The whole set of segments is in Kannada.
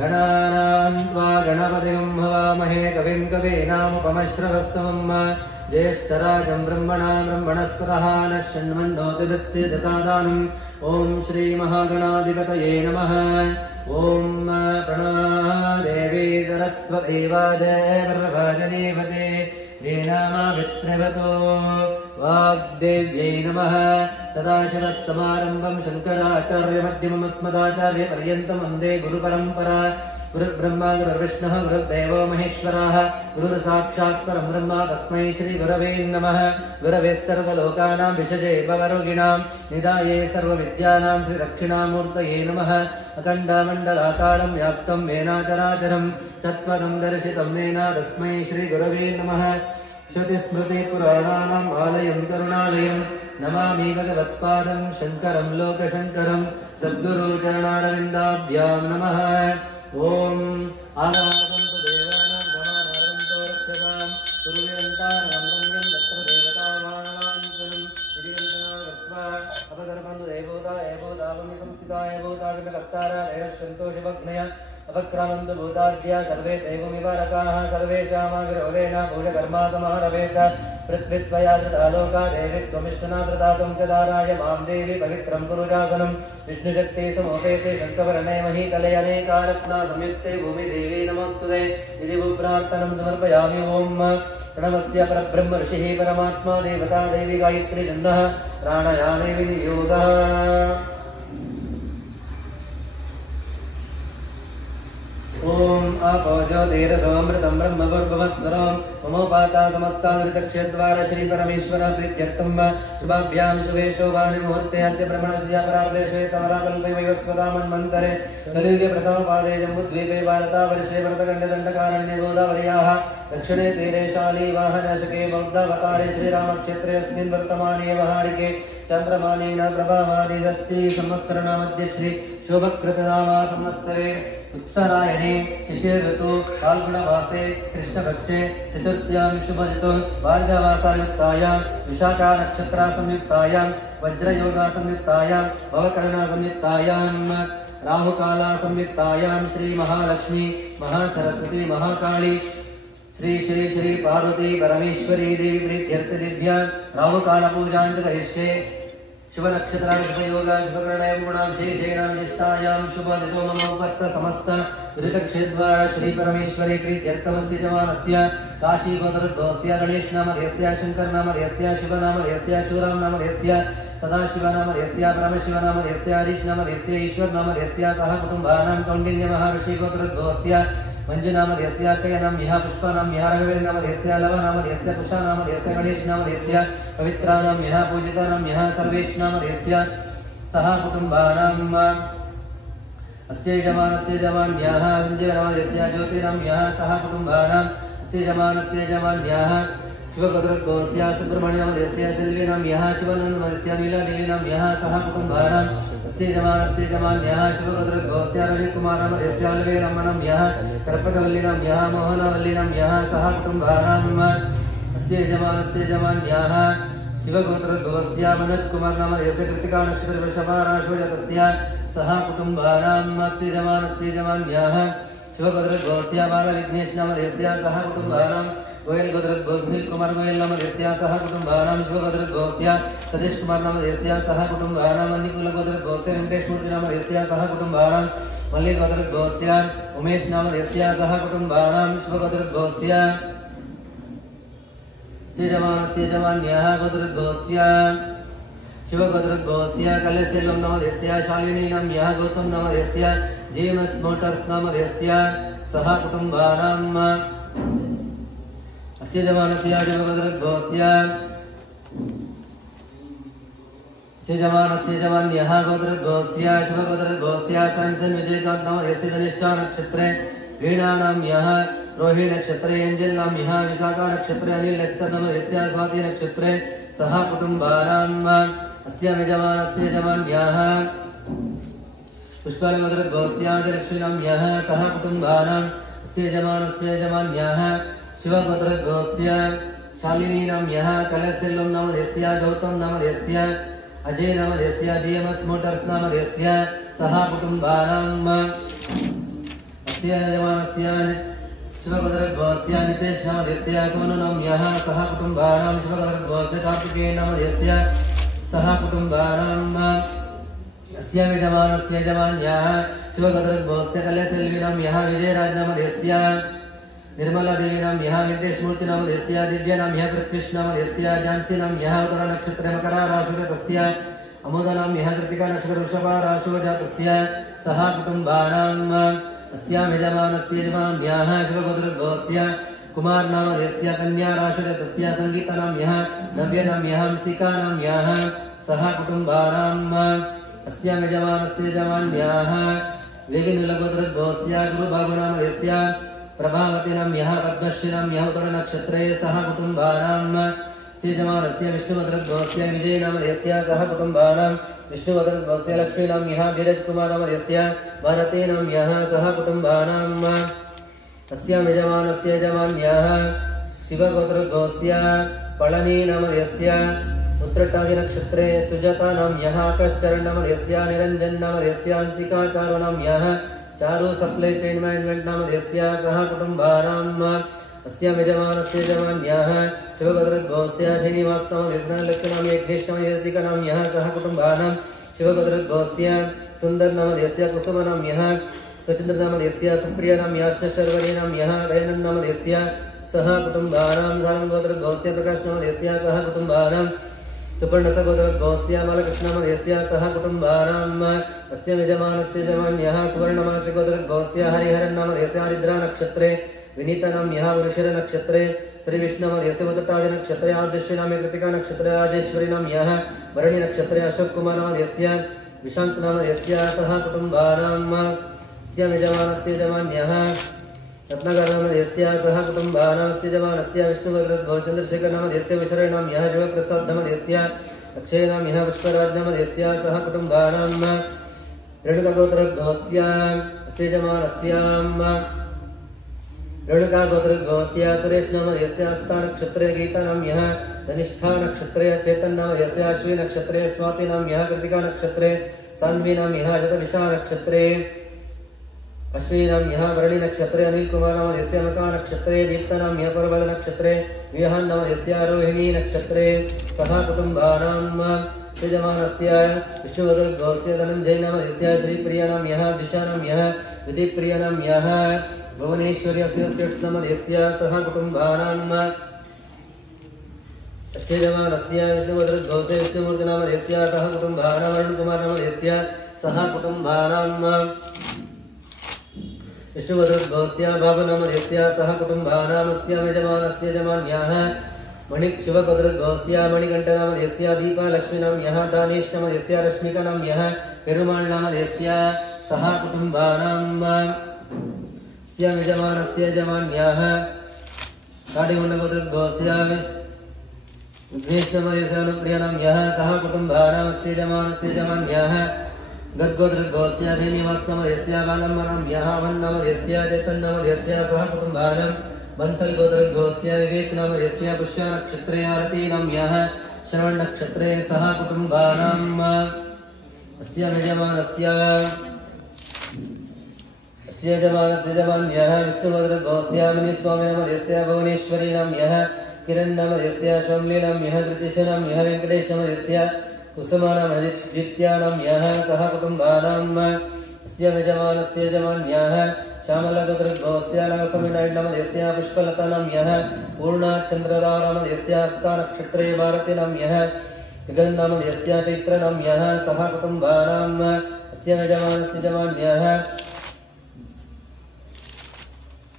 गणानां त्वा गणपतिं हवामहे कविं कवीनामुपमश्रवस्तमम् ज्येष्ठराजं ब्रह्मणस्पतः नः शृण्वन्नोतिभिस्सेदसादानम् ॐ श्रीमहागणाधिपतये नमः। ॐ प्रणदेवी सरस्वती वाजयवरभाजनीपते ीनामावित्रवतो वाग्देव्यै नमः। सदाशिवसमारम्भं शङ्कराचार्यमध्यममस्मदाचार्यपर्यन्तं वन्दे गुरुपरम्परा। गुरुर्ब्रह्मा गुरुर्विष्णुः गुरुर्देवो महेश्वरः गुरुर्साक्षात् परं ब्रह्म तस्मै श्रीगुरवे नमः। गुरवे सर्वलोकानां विषजे भवरोगिणां निधाये सर्वविद्यानां श्रीदक्षिणामूर्तये नमः। अखण्डमण्डलाकारं व्याप्तं येनाचराचरं तत्पदं दर्शितं येन तस्मै श्रीगुरवे नमः। श्रुतिस्मृतिपुराणानाम् आलयं करुणालयं नमामि भगवत्पादं शङ्करं लोकशङ्करं सद्गुरुचरणारविन्दाभ्यां नमः। ॐ आराधन्तु देवानां गमानारन्तो रक्षतां कुर्वन्तारं रम्यं तत्र देवतावानवाञ्चलम् इति वन्दना कृत्वा अपसर्पन्तु देवोता एवोतावमि संस्थिताय भूताविकर्तारा देवसन्तोषभग्नय अपक्रामन्तु भूताद्या सर्वे देवमिवारकाः सर्वेषामाग्रहवेन पूजकर्मा समारभेत। पृथ्वीत्वया धृता लोका देवी त्वमिष्टना धृता त्वं च दाराय मां देवी पवित्रं पुरुषासनं विष्णुशक्ति समोपेते शङ्खवर्णे महीतले अनेकारत्ना संयुक्ते भूमिदेवी नमोऽस्तुते इति प्रार्थनं समर्पयामि। ॐ प्रणवस्य परब्रह्म ऋषिः परमात्मा देवता देवी गायत्री छन्दः प्राणायामे विनियोगः। ॐ आपो ज्योतिरसोऽमृतं ब्रह्मभूर्भुवस्वरं ममोपाता समस्तादृतक्षद्वार श्रीपरमेश्वर प्रीत्यर्थं वा शुभाभ्यां शुभे शोभानि मुहूर्ते अद्य ब्रह्मणस्य परार्देशे तमराकल्पे वैवस्वतामन्वन्तरे कलियुगे प्रथमपादे जम्बुद्वीपे भारतावर्षे भरतखण्डदण्डकारण्ये गोदावर्याः दक्षिणे तीरे शालीवाहनशके बौद्धावतारे श्रीरामक्षेत्रे अस्मिन् वर्तमाने व्यवहारिके चन्द्रमानेन प्रभावादिषष्टि संवत्सरनामध्य श्री शोभकृतनामा संवत्सरे उत्तरायणे शिशिर ऋतु फाल्गुणमासे कृष्णपक्षे चतुर्थ्यां शुभऋतु भार्गवासायुक्तायां विशाखा नक्षत्रा संयुक्तायां वज्रयोगा संयुक्तायां भवकर्णा संयुक्तायां राहुकाला संयुक्तायां श्री महालक्ष्मी महासरस्वती महाकाली श्री श्री श्री पार्वती परमेश्वरी देवी प्रीत्यर्थ दिव्या राहुकाल पूजां च करिष्ये। शुभ नक्षत्रां शुभयोगा शुभकर्णां गुणां शेषेणां ज्येष्ठायां शुभदितो मनोपत्त समस्त ऋतक्षेद्वारा श्री परमेश्वरी प्रीत्यर्थमस्य जमानस्य काशी गोत्रद्वस्य गणेश नामधेयस्य शंकर नामधेयस्य शिव नामधेयस्य शिवराम नामधेयस्य सदाशिव नामधेयस्य परमशिव नामधेयस्य हरीश नामधेयस्य ईश्वर नामधेयस्य सह कुटुम्बानां कौण्डिन्य महर्षि गोत्रद्वस्य मंजुनामधेयस्य कयनाम्यः पुष्पानाम्यः रघुवीरनामधेयस्य लवनामधेयस्य कुशानामधेयस्य गणेशनामधेयस्य पवित्रानाम्यः पूजितानाम्यः सर्वेषनामधेयस्य सह कुटुम्बानाम् अस्य यजमानस्य यजमान्याः संजयनामधेयस्य ज्योतिनाम्यः सह कुटुम्बानाम् अस्य यजमानस्य यजमान्याः शिवगोत्रद्वस्य सुब्रह्मण्यनामधेयस्य सेल्वीनाम्यः शिवानन्दनामधेयस्य नीलादेवीनाम्यः सह कुटुम्बानाम् अस्य यजमानस्य यजमान्याः शिवगोत्रद्वस्य रविकुमारनामधेयस्य अलवेरम्मनाम्यः कर्पकवल्लीनाम्यः मोहनवल्लीनाम्यः सह कुटुम्बानाम् अस्य यजमानस्य यजमान्याः शिवगोत्रद्वस्य मनोजकुमारनामधेयस्य कृत्तिका नक्षत्रवृषभाराशोजातस्य सह कुटुम्बानाम् अस्य यजमानस्य यजमान्याः शिवगोत्रद्वस्य बालविघ्नेशनामधेयस्य सह कुटुम्बानाम् गोयल गोत्रद्वस्य सुनील कुमार गोयल नामधेयस्य सह कुटुम्बानां शिवगोत्रद्वस्य सतीश कुमार नामधेयस्य सह कुटुम्बानां मणिकुल गोत्रद्वस्य वेंकटेश मूर्ति नामधेयस्य सह कुटुम्बानां मल्लिक गोत्रद्वस्य उमेश नामधेयस्य सह कुटुम्बानां शिवगोत्रद्वस्य श्रीजमानस्य यजमान्याः गोत्रद्वस्य शिवगोत्रद्वस्य कलेशेलम नामधेयस्य शालिनी नाम्यः गौतम नामधेयस्य जेएमएस मोटर्स नामधेयस्य सह कुटुम्बानां अस्य यजमानस्य शिवगोत्रद्वस्य यजमानस्य यजमान्यः गोत्रद्वस्य शिवगोत्रद्वस्य सैमसन् विजयकान्त नामधेयस्य धनिष्ठा नक्षत्रे वीणानाम्यः रोहिणी नक्षत्रे एंजल नाम्यः विशाखा नक्षत्रे अनिल नामधेयस्य स्वाति नक्षत्रे सह कुटुम्बानाम् अस्य यजमानस्य यजमान्याः पुष्पालगोत्रद्वस्य लक्ष्मी नाम्यः सह कुटुम्बानाम् अस्य यजमानस्य यजमान्याः शिवगोत्रद्वस्य शालिनी नाम्यः कलेशेलम नामधेयस्य गौतम नामधेयस्य अजय नामधेयस्य जीएमएस मोटर्स नामधेयस्य सह कुटुम्बानाम् अस्य यजमानस्य शिवगोत्रस्य नितेश नाम यस्य समनुनाम्यः सह कुटुम्बानां शिवगोत्रस्य कार्तिकेय नाम यस्य सह कुटुम्बानाम् अस्य यजमानस्य यजमान्याः शिवगोत्रस्य कल्याणसेल्वी नाम यः विजयराज नाम यस्य निर्मला देवी नाम यः वेंकटेशमूर्ति नाम यस्य दिव्या नाम यः पृथ्वीश नाम यस्य झांसी नाम यः उत्तरा नक्षत्र मकरा राशि तस्य अमोदा नाम यः कृतिका नक्षत्र वृषभा राशि जातस्य सह कुटुम्बानाम् अस्यां यजमानस्य यजमान्याः शिवगोत्रस्य कुमार नाम यस्य कन्या राशि तस्य संगीता नाम यः नव्य नाम यः हंसिका नाम यः सह कुटुम्बानाम् अस्यां यजमानस्य यजमान्याः वेगिनीलगोत्रस्य गुरुबाबु नाम यस्य प्रभावती नाम यः पद्मश्री नाम यः उत्तरनक्षत्रे सह कुटुम्बानाम् यजमानस्य विष्णुगोत्रस्य विजय नाम यस्य सह कुटुम्बानाम् विष्णुगोत्रस्य लक्ष्मी नाम यः धीरज कुमार नाम यस्य भारती नाम यः सह कुटुम्बानाम् अस्यां यजमानस्य यजमान्याः शिवगोत्रस्य पळनी नाम यस्य उत्तराटादि नक्षत्रे सुजाता नाम यः आकाशचरण नाम यस्य निरंजन नाम यस्य हंसिका चारु नाम यः चारु सप्लाई चेन मैनेजमेंट नाम यस्य सह कुटुम्बानाम् अस्यां यजमानस्य यजमान्याः शिवगोत्रस्य श्रीनिवास नाम यस्य लक्ष्मी नाम यज्ञेश नाम यतिका नाम यः सह कुटुम्बानाम् शिवगोत्रस्य सुंदर नाम यस्य कुसुम नाम यः कचंद्र नाम यस्य सुप्रिया नाम यः शर्वरी नाम यः दयानंद नाम यस्य सह कुटुम्बानाम् सारंगोत्रस्य प्रकाश नाम यस्य सह कुटुम्बानाम् सुपर्णसगोत्रस्य बालकृष्ण नाम यस्य सह कुटुम्बानाम् अस्य यजमानस्य यजमान्यः सुवर्णमाशगोत्रस्य हरिहरन् नाम यस्य हरिद्रा नक्षत्रे विनीता नाम यः वृषभ नक्षत्रे श्रीविष्णु नाम यस्य उत्तरादि नक्षत्रे आदिश्य नाम कृतिका नक्षत्रे राजेश्वरी नाम यः भरणी नक्षत्रे अशोक कुमार नाम यस्य विशांत नाम यस्य सह कुटुम्बानाम् अस्य यजमानस्य यजमान्यः रत्नाकर नाम यस्य सह कुटुम्बानाम् यजमानस्य विष्णुगोत्रस्य चंद्रशेखर नाम यस्य विशरण नाम यः शिवप्रसाद नाम यस्य अक्षय नाम यः पुष्पराज नाम यस्य सह कुटुम्बानाम् रेणुकागोत्रस्य यजमानस्य रेणुकागोत्रस्य सुरेश नाम यस्य हस्ता नक्षत्रे गीता नाम यः धनिष्ठा नक्षत्रे चेतन नाम यस्य अश्विनी नक्षत्रे स्वाति नाम यः कृतिका नक्षत्रे सान्वी नाम यः शतभिषा नक्षत्रे अश्विनी नाम यः भरणी नक्षत्रे अनिल कुमार नाम यस्य मका नक्षत्रे दीप्त नाम यः परबल नक्षत्रे विहान नाम यस्य रोहिणी नक्षत्रे सह कुटुम्बानाम् यजमानस्य विष्णुगोत्रस्य धनंजय नाम यस्य श्रीप्रिया नाम यः दिशा नाम यः विधिप्रिया नाम यः भुवनेश्वरी अस्य नाम यस्य सह कुटुम्बानाम् अस्य यजमानस्य विष्णुगोत्रस्य विष्णुमूर्ति नाम यस्य सह कुटुम्बानाम् अरुण कुमार नाम यस्य सह कुटुम्बानाम् विष्णुगोत्रस्य बाबु नाम यस्य सह कुटुम्बानाम् अस्य यजमानस्य यजमान्याः मणिक शिवगोत्रस्य मणिकंठ नाम यस्य दीपा लक्ष्मी नाम यः दानेश नाम यस्य रश्मिका नाम यः पेरुमाल नाम यस्य सह कुटुम्बानाम् अस्य यजमानस्य यजमान्याः काडिमुण्डगोत्रस्य विघ्नेश नाम यस्य अनुप्रिया नाम यः सह कुटुम्बानाम् अस्य यजमानस्य यजमान्याः गर्गोत्रस्य श्रीनिवास नाम यस्य बालम्मा नाम यः वन नाम यस्य चेतन नाम यस्य सह कुटुम्बानाम् बंसल गोत्रस्य विवेक नाम यस्य पुष्य नक्षत्रे आरती नाम यः श्रवण नक्षत्रे सह कुटुम्बानाम् अस्य यजमानस्य यजमान्यः विष्णुगोत्रस्य मुनिस्वामी नाम यस्य भुवनेश्वरी नाम यः किरण नाम यस्य शौम्ली नाम यः कृतिश नाम यः वेंकटेश नाम यस्य कुसुमा नाम जित्या नाम यः सह कुटुम्बानाम् अस्य यजमानस्य यजमान्याः श्यामलगोत्रस्य नागस्वामी नाम यस्य पुष्पलता नाम यः पूर्णा चंद्ररा नाम यस्य हस्ता नक्षत्रे भारती नाम यः गगन नाम यस्य चैत्र नाम यः सह कुटुम्बानाम् अस्य यजमानस्य यजमान्यः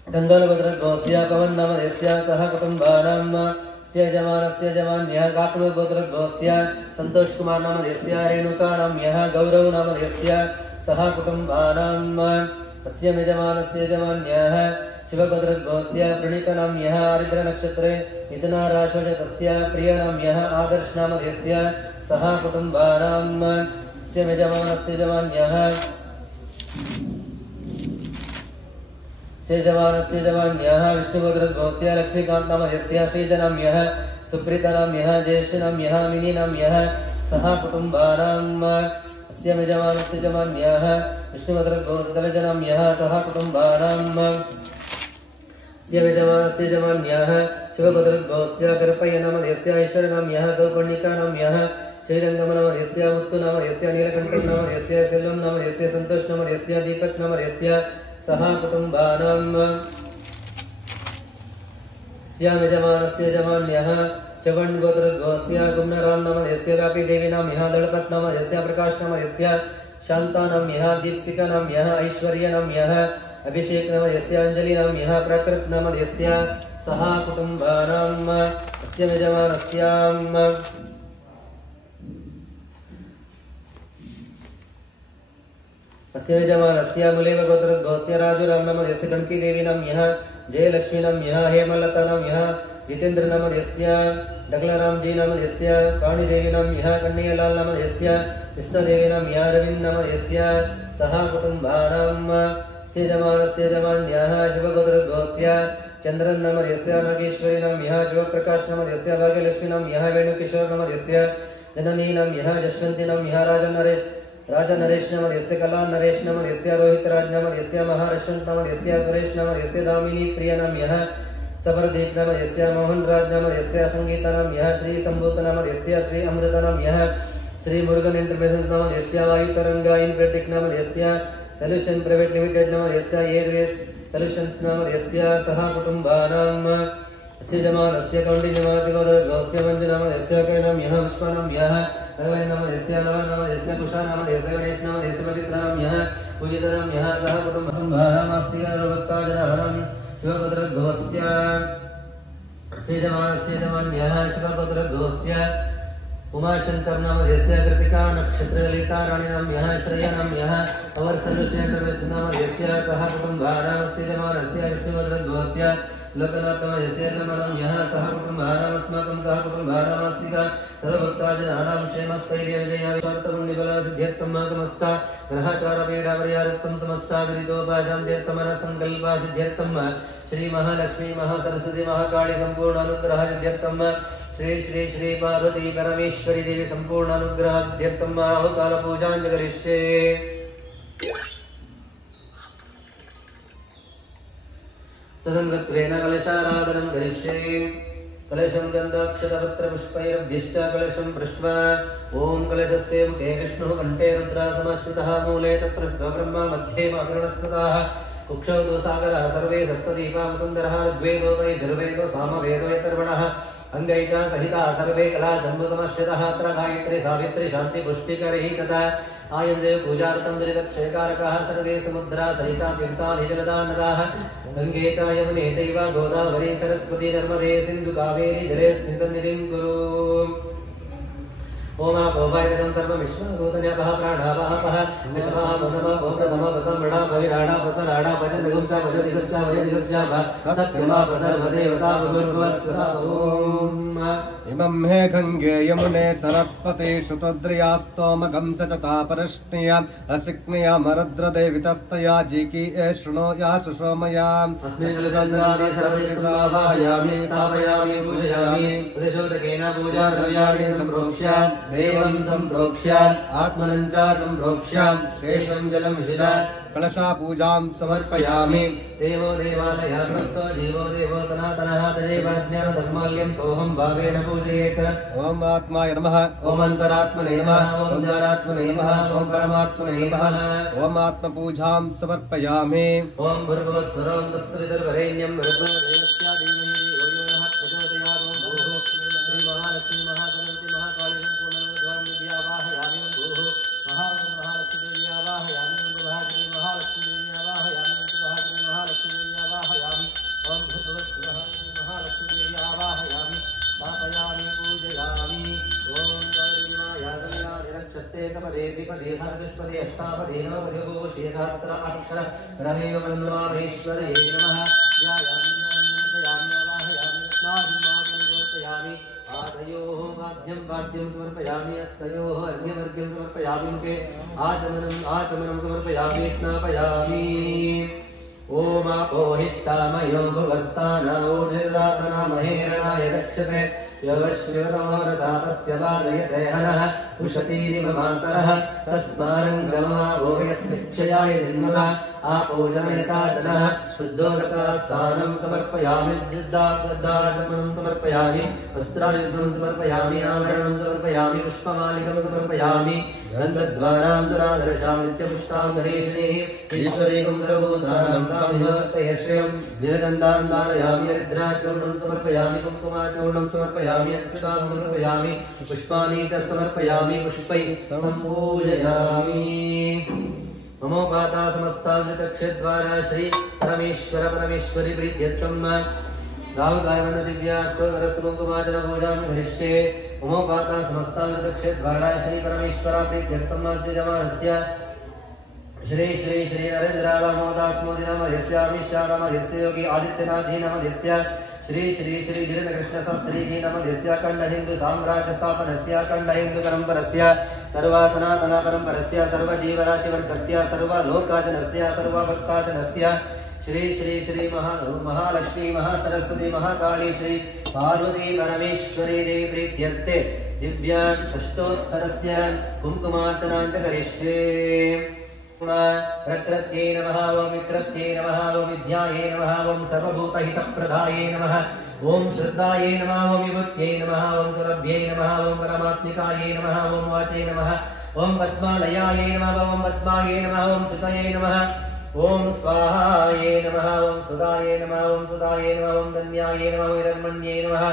गंगालगोत्रस्य पवन नाम यस्य सह कुटुम्बानाम् अस्य यजमानस्य यजमान्यः काकुलगोत्रस्य संतोष कुमार नाम यस्य रेणुका नाम यः गौरव नाम यस्य सह कुटुम्बानाम् अस्य यजमानस्य यजमान्यः शिवगोत्रस्य प्रणीत नाम यः आर्द्र नक्षत्रे मिथुना राशि तस्य प्रिय नाम यः आदर्श नाम यस्य सह कुटुम्बानाम् अस्य यजमानस्य यजमान्यः यजमानस्य यजमान्यः विष्णुगोत्रस्य लक्ष्मीकांत नाम यस्य श्रीज नाम यः सुप्रीता नाम यः जयेश नाम यः मिनी नाम यः सह कुटुम्बानाम् अस्य यजमानस्य यजमान्याः विष्णुमद्रगोसदलजनाम्यः सह कुटुम्बानाम् अस्य यजमानस्य यजमान्याः शिवगोत्रगोस्य कर्पय्यनामधेयस्य ऐश्वर्यनाम्यः सौपर्णिकानाम्यः श्रीरङ्गमनामधेयस्य मुत्तुनामधेयस्य नीलकण्ठनामधेयस्य सेल्वं नामधेयस्य सन्तोषनामधेयस्य दीपकनामधेयस्य सह कुटुम्बानाम् अस्य यजमानस्य यजमान्यः चवण्गोत्रगोस्य गुम्नरामनामधेयस्य कापीदेवीनाम्यः दलपतनामधेयस्य प्रकाशनामधेयस्य शान्तानाम्यः दीप्सिकानाम्यः ऐश्वर्यनाम्यः अभिषेकनामधेयस्य अञ्जलिनाम्यः प्रकृतनामधेयस्य सह कुटुम्बानाम् अस्य यजमानस्याम् अस्य यजमानस्य मुलेवगोत्रगोस्य राजुरामनामधेयस्य गणकीदेवीनाम्यः जयलक्ष्मीनाम्यः हेमलतानाम्यः जितेन्द्रनामधेयस्य डगलरामजीनामधेयस्य पाणिदेवीनाम्यः कन्नैयलालनामधेयस्य कृष्णदेवीनाम्यः रवीन्द्रनामधेयस्य सह कुटुम्बानाम् अस्य यजमानस्य यजमान्याः शिवगोत्रगोस्य चन्द्रन्नामधेयस्य नागेश्वरीनाम्यः शिवप्रकाशनामधेयस्य भाग्यलक्ष्मीनाम्यः वेणुकिशोरनामधेयस्य जननीनाम्यः जशवन्तीनाम्यः राजनरेशनामधेयस्य कलानरेशनामधेयस्य रोहितराजनामधेयस्य महारश्वन्तनामधेयस्य सुरेशनामधेयस्य दामिनीप्रियनाम्यः सबरदीपनामधेयस्य मोहनराजनामधेयस्य संगीतानाम्यः श्रीसम्भूतनामधेयस्य Shri अमृतनाम्यः श्रीमुरुगन एंटरप्राइजेसनामधेयस्य वायुतरङ्गा इन्फ्राटेक्नामधेयस्य solution private limited नामधेयस्य Airways solutions नामधेयस्य सह कुटुम्बानाम् अस्य यजमानस्य कौण्डिन्यमादिगोत्रगोस्य मञ्जुनामधेयस्य कैनाम्यः पुष्पानाम्यः नामधेयस्य नवनामधेयस्य कुशानामधेयस्य गणेशनामधेयस्य पवित्रनाम्यः पूजितनाम्यः सह कुटुम्बानाम् शिवगोत्रगोस्य अस्य यजमानस्य यजमान्यः शिवगोत्रगोस्य उमाशंकरनामधेयस्य कृतिका नक्षत्रललिताराणीनाम्यः श्रेयानाम्यः पवर सॉल्यूशन एंटरप्राइजेसनामधेयस्य सह कुटुम्बानाम् अस्य यजमानस्य विष्णुगोत्रगोस्य लोकनाथनामधेयस्य नमनाम्यः सह कुटुम्बानाम् अस्माकं सह कुटुम्बानाम् आस्तिका सर्वभक्ताजनानां क्षेमस्थैर्यविजयाविवर्तपुण्यबलसिद्ध्यर्थं समस्ता ग्रहचारपीडापरिहारर्थं समस्ता दुरितोपाशान्त्यर्थमनसङ्कल्पसिद्ध्यर्थं श्री महालक्ष्मी महासरस्वती महाकाली सम्पूर्णानुग्रहसिद्ध्यर्थं श्री श्री श्री पार्वती परमेश्वरी देवी सम्पूर्णानुग्रहसिद्ध्यर्थं राहुकालपूजां करिष्ये। तदङ्गत्वेन कलशाराधनं करिष्ये। कलशं गन्धाक्षतपत्रपुष्पैरभ्यश्च कलशं पृष्ट्वा ॐ कलशस्य मुखे विष्णुः कण्ठे रुद्रासमश्रितः मूले तत्र ब्रह्मा मध्ये माकरणस्मृताः कुक्षौ तु सागरः सर्वे सप्तदीपां सुन्दरः ऋग्वेदो यजुर्वेदो सामवेदो यतर्वणः अंगै च सहिता सर्वे कला शम्भुसमश्रितः अत्र गायत्री सावित्री शान्ति पुष्टिकरैः तथा आयन्देव पूजार्थं दुरितक्षयकारकः सर्वे समुद्रा सहिता तीर्थानि जलदा नदाः गङ्गे च यमुने चैव गोदावरी सरस्वती नर्मदे सिन्धु कावेरी जलेऽस्मिन् सन्निधिं कुरु। ओमापोपायतं सर्वमिश्वाभूतन्यपः प्राणापापः इमं हे गंगे यमुने सरस्वती श्रुतोद्रियास्तोमगं सचता परश्निया असिक्निया मरद्रदेवितस्तया जीकी शृणोया सुषोमया अस्मिन् जलचन्द्रादि सर्वतीर्थावाहयामि स्थापयामि पूजयामि त्रिशोदकेन पूजा द्रव्याणि सम्प्रोक्ष्य देवं सम्प्रोक्ष्य आत्मनं च सम्प्रोक्ष्य शेषं जलं विशिजा कलशा पूजां समर्पयामि। देवो देवालयः भक्तो जीवो देवो सनातनः तदेवाज्ञान धर्माल्यं सोऽहं भावेन पूजयेत्। ओम आत्माय नमः ओम अन्तरात्मने नमः ओम ज्ञानात्मने नमः ओम परमात्मने नमः ओम आत्मपूजां समर्पयामि। ओम भूर्भुवस्सुरं तत्सवितुर्वरेण्यं भर्गो देवस्य धीमहि धियो यो नः प्रचोदयात्। ओम भूः श्री महालक्ष्मी महागणपति महाकाली सम्पूर्णं विद्यावाहयामि। ओम भूः महालक्ष्मी देवी आवाहयामि। ओम भागवती महालक्ष्मी देवी आवाहयामि। ओम भागवती महालक्ष्मी देवी आवाहयामि। ओम भूर्भुवस्सुरः महालक्ष्मी देवी आवाहयामि। स्थापयामि पूजयामि। ओम गौरी माया कल्याणि रक्षते कपदे द्विपदे सर्वष्पदे अष्टापदे नवपदे भूषे सहस्राक्षर रमेव वन्दनामीश्वरे नमः। ध्यायामि समर्पयामि आवाहयामि रत्नाभिमानं समर्पयामि। आदयोः वाद्यं समर्पयामि हस्तयोः अर्घ्यमर्घ्यं समर्पयामि। मुखे आचमनं समर्पयामि स्नापयामि। ओम अपोहिष्टामयो भुवस्तानौर्निर्दातनामहेरणाय रक्षसे योगश्रिवतमो रसातस्य बालयते हनः उषतीरिव मातरः तस्मारङ्गमो यस्य क्षयाय जन्मः आपूजनयता जनः शुद्धोदकास्थानं समर्पयामि विद्याचमनं समर्पयामि वस्त्रायुधं समर्पयामि आभरणं समर्पयामि पुष्पमालिकं समर्पयामि गन्धद्वारां दुरादर्शां नित्यपुष्टां गणेशिनीः ईश्वरीकं सर्वभूतानां तामिहोत्तयश्रियं नीलगन्धां धारयामि हरिद्राचूर्णं समर्पयामि कुङ्कुमाचूर्णं समर्पयामि अक्षतां समर्पयामि पुष्पाणि च समर्पयामि पुष्पैः सम्पूजयामि ममोपाता समस्ताक्षद्वारा श्री परमेश्वर परमेश्वरी प्रीत्यर्थं गावगायवन दिव्याष्टोदरसकुङ्कुमाचन पूजां करिष्ये ममोपाता समस्ताक्षद्वारा श्री परमेश्वर प्रीत्यर्थं जमानस्य श्री श्री श्री नरेन्द्रामोदास्मोदि नमः यस्यामिषा नमः यस्य योगी आदित्यनाथी नमः यस्य श्री श्री श्री धीरकृष्ण शास्त्री नमः यस्य अखण्ड हिन्दू साम्राज्य स्थापनस्य अखण्ड हिन्दू परम्परस्य सर्वा सनातन परम्परस्य सर्वजीवराशिवर्गस्य सर्वलोकाजनस्य सर्वभक्ताजनस्य श्री श्री श्री महालक्ष्मी महासरस्वती महाकाली श्री पार्वती परमेश्वरी देवी प्रीत्यर्थे दिव्या षष्ठोत्तरस्य कुङ्कुमार्चनां च करिष्ये प्रकृत्यै नमः ओं विकृत्यै नमः ओं विद्यायै नमः ओं सर्वभूतहितप्रदायै नमः ओं श्रद्धायै नमः ओं विभूत्यै नमः ओं सुरभ्यै नमः ओं परमात्मिकायै नमः ओं वाचे नमः ओं पद्मालयायै नमः ओं पद्मायै नमः ओं सुतये नमः ओं स्वाहायै नमः ओं सुदायै नमः ओं सुदायै नमः ओं धन्यायै नमः ओं हिरण्मण्यै नमः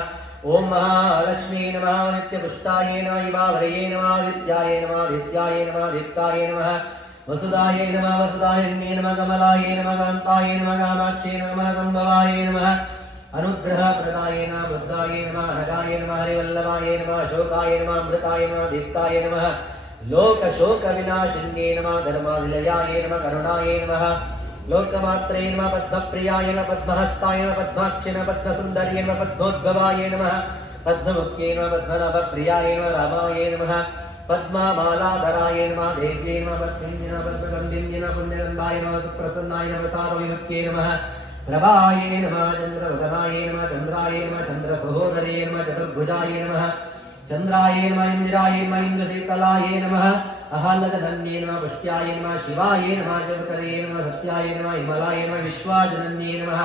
ओं महालक्ष्मी नमः नित्यपुष्टायै नमः इवावरये नमः आदित्यायै नमः आदित्यायै नमः आदित्यायै नमः वसुदायै नमः वसुदायन्ये नमः कमलायै नमः कान्तायै नमः कामाक्षी नमः संभवायै नमः अनुग्रहप्रदायै नमः बुद्धायै नमः अनगायै नमः हरिवल्लभायै नमः अशोकायै नमः अमृतायै नमः दीप्तायै नमः लोकशोकविनाशिन्ये नमः धर्मानिलयायै नमः करुणायै नमः लोकमात्रे नमः पद्मप्रियाय नमः पद्महस्ताय नमः पद्माक्षि नमः पद्मसुन्दर्यै नमः पद्मोद्भवायै नमः पद्ममुख्यै नमः पद्मनाभप्रियाय नमः रामायै नमः पद्मामालाधराय नमः देव्यै नमः पद्मिन्यै नमः पद्मगन्धिन्यै नमः पुण्यगन्धाय नमः सुप्रसन्नाय नमः सार्वविमुख्यै नमः प्रभायै नमः चन्द्रवदनायै नमः चन्द्रायै नमः चन्द्रसहोदर्यै नमः चतुर्भुजायै नमः चन्द्रायै नमः इन्दिरायै नमः इन्दुशीतलायै नमः अहालजनन्यै नमः पुष्ट्यायै नमः शिवायै नमः जगकर्यै नमः सत्यायै नमः हिमलायै नमः विश्वाजनन्यै नमः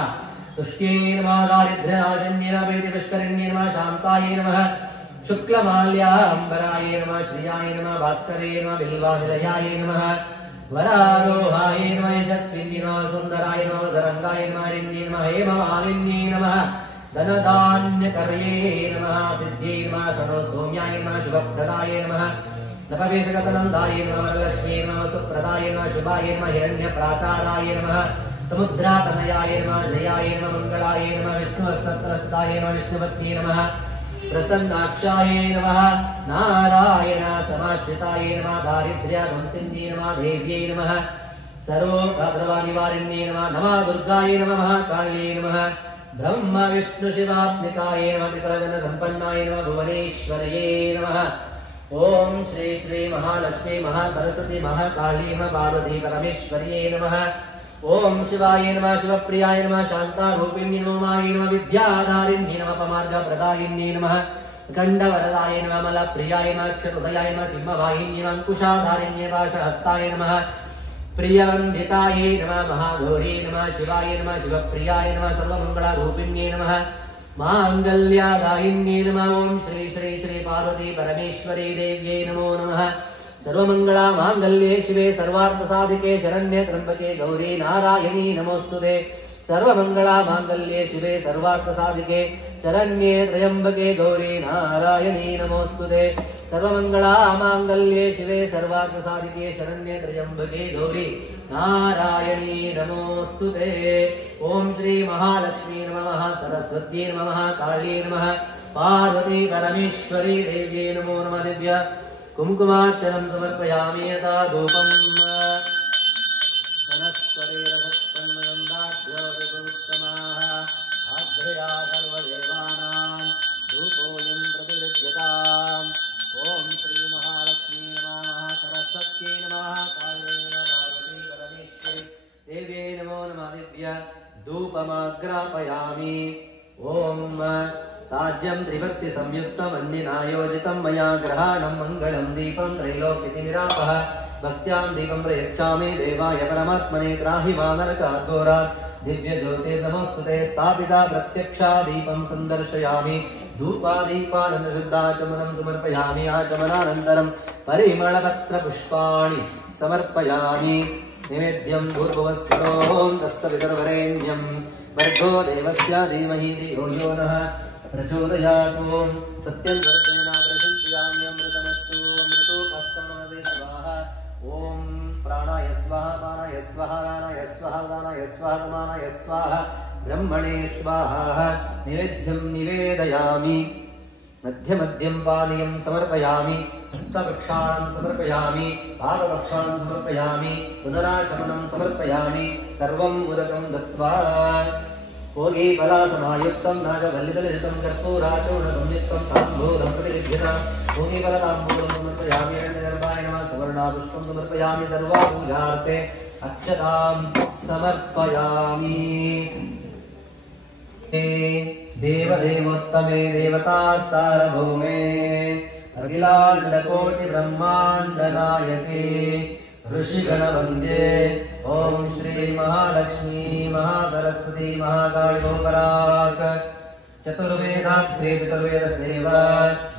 तुष्ट्यै नमः दारिद्र्यनाशिन्यै नमः वेदिपुष्करिण्यै नमः शान्तायै नमः शुक्लमाल्याम्बराय नमः श्रियाय नमः भास्करे नमः बिल्वानिलयाय नमः वरारोहाय नमः यशस्विन्यै नमः सुन्दराय नमः धरङ्गाय नमः हरिण्यै नमः हेममालिन्यै नमः धनधान्यकर्ये नमः सिद्ध्यै नमः सर्वसौम्याय नमः शुभप्रदाय नमः नपवेशगतनन्दाय नमः वरलक्ष्म्यै नमः सुप्रदाय नमः शुभाय नमः हिरण्यप्राकाराय नमः समुद्रातनयाय नमः जयाय नमः मङ्गलाय नमः विष्णुहस्तस्थिताय नमः विष्णुपत्न्यै नमः प्रसन्नाक्षाय नमः नारायण समाश्रिताय नमः दारिद्र्यध्वंसिन्यै नमः देव्यै नमः सर्वोपद्रवनिवारिण्यै नमः नमः दुर्गाय नमः महाकाल्यै नमः ब्रह्म विष्णु शिवात्मिकाय नमः त्रिकरणसम्पन्नाय नमः भुवनेश्वर्यै नमः ओं श्री श्री महालक्ष्मी महासरस्वती महाकाली नमः पार्वती परमेश्वर्यै नमः ओं शिवाय नमः शिवप्रियाय नमः शान्तारूपिण्यै नमः मायै नमः विद्याधारिण्यै नमः अपमार्गप्रदायिन्यै नमः खण्डवरदाय नमः मलप्रियाय नमः अक्षरोदयाय नमः सिंहवाहिन्यै नमः अंकुशाधारिण्यै पाशहस्ताय नमः प्रियवन्दितायै नमः महागौरी नमः शिवाय नमः शिवप्रियाय नमः सर्वमङ्गलरूपिण्यै नमः माङ्गल्यादायिन्यै नमः ओं श्री श्री श्री पार्वती परमेश्वरी देव्यै नमो नमः सर्वमङ्गला माङ्गल्ये शिवे सर्वार्थसाधिके शरण्ये त्र्यम्बके गौरी नारायणी नमोऽस्तुते सर्वमङ्गला माङ्गल्ये शिवे सर्वार्थसाधिके शरण्ये त्र्यम्बके गौरी नारायणी नमोऽस्तुते सर्वमङ्गला माङ्गल्ये शिवे सर्वार्थसाधिके शरण्ये त्र्यम्बके गौरी नारायणी नमोऽस्तुते ओं श्री महालक्ष्मी नमः सरस्वत्यै नमः काल्यै नमः पार्वती परमेश्वरी देव्यै नमो नमः दिव्य कुङ्कुमार्चनं समर्पयामि यथा धूपम् धूपमाग्रापयामि ओं साज्यं त्रिभक्ति संयुक्तम् अन्यनायोजितं मया ग्रहाणं मङ्गलं दीपं त्रैलोक्यतिनिरापः भक्त्यां दीपं प्रयच्छामि देवाय परमात्मने त्राहि मानरकाद्घोरात् दिव्यज्योतिर्नमोऽस्तुते स्थापिता प्रत्यक्षा दीपं सन्दर्शयामि धूपादीपानन्दशुद्धाचमनं समर्पयामि आचमनानन्तरं परिमलपत्रपुष्पाणि समर्पयामि नैवेद्यं भूर्भुवस्सरों तत्सवितुर्वरेण्यं भर्गो देवस्य धीमहि धियो यो नः प्रचोदयात् ॐ सत्यं वर्तेन प्रचिन्तयामि अमृतमस्तु अमृतोपस्तमनसे स्वाहा ॐ प्राणाय स्वाहा पानाय स्वाहा दानाय स्वाहा दानाय स्वाहा समानाय स्वाहा ब्रह्मणे स्वाहा नैवेद्यं निवेदयामि मध्यमध्यं पानीयं समर्पयामि हस्तवक्षाणं समर्पयामि पादवक्षाणं समर्पयामि पुनराचमनं समर्पयामि सर्वं मुदकं दत्त्वा भोगीफलासमायुक्तं नागवल्लितलितं कर्पूराचूर्णसंयुक्तं ताम्बूलं प्रतिगृह्यतां भोगीफलताम्बूलं समर्पयामि हिरण्यगर्भाय नमः सुवर्णापुष्पं समर्पयामि सर्वापूजार्थे अक्षतां समर्पयामि देवदेवोत्तमे देवता सार्वभौमे अखिलाण्डकोटिब्रह्माण्डनायके ऋषिगणवन्द्ये ॐ श्री महालक्ष्मी महासरस्वती महाकालिकोपराक चतुर्वेदाग्रे चतुर्वेदसेवा